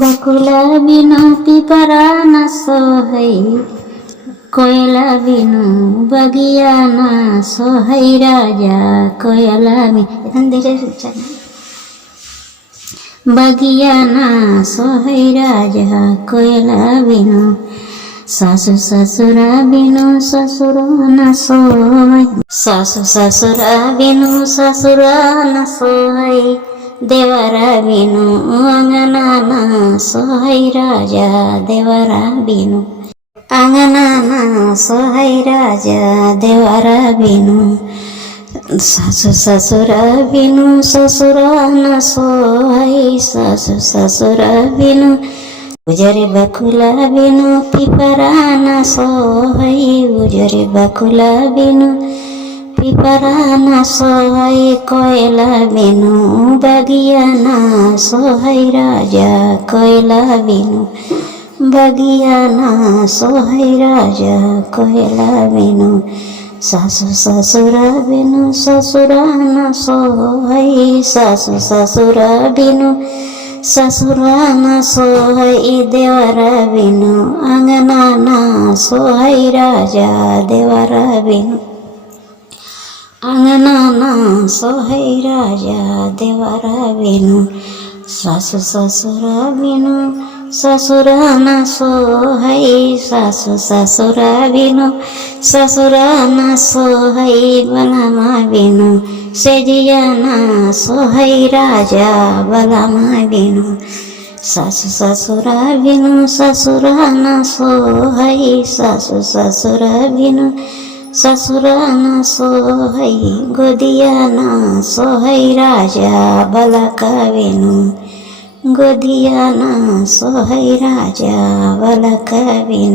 बकुला बिनु पिपरा न सोहै, कोयला बिनु बगिया न सोहै राजा कोयला बगिया न सोहै राजा कोयला बिनु सासु ससुरा बिनु ससुर न सोहै, सासु ससुरा बिनु ससुर न सोहै, देवरा बिनु अंगना न सोहै राजा देवरा बिनु अंगना न सोहै राजा देवरा बिनु सासु ससुरा बिनु ससुर न सोहै, सासु ससुरा बिनु उजरे बकुला बिनु पिपरा न सोहै, उजरे बकुला बिनु पिपरा न सोहै, कोयला बिनु बगिया न सोहै राजा कोयला बिनु बगिया न सोहै राजा कोयला बिनु सासु ससुरा बिनु ससुरा न सोहै, सासु ससुरा बिनु ससुरा न सोहै, देवरा बिनु अंगना न सोहै राजा देवरा बिनु अंगना न सोहै राजा देवरा बिनु सासु ससुरा बिनु ससुरा न सोहै, सासु ससुरा बिनु ससुरा न सोहै, बलमा बिनु सेजिया न सोहै राजा बलमा बिनु सासु ससुरा बिनु ससुरा न सोहै, सासु ससुरा बिनु ससुरा न सोहै, गोदिया न सोहै राजा बलका बिनु गोदिया न सोहै राजा बलका बिनु।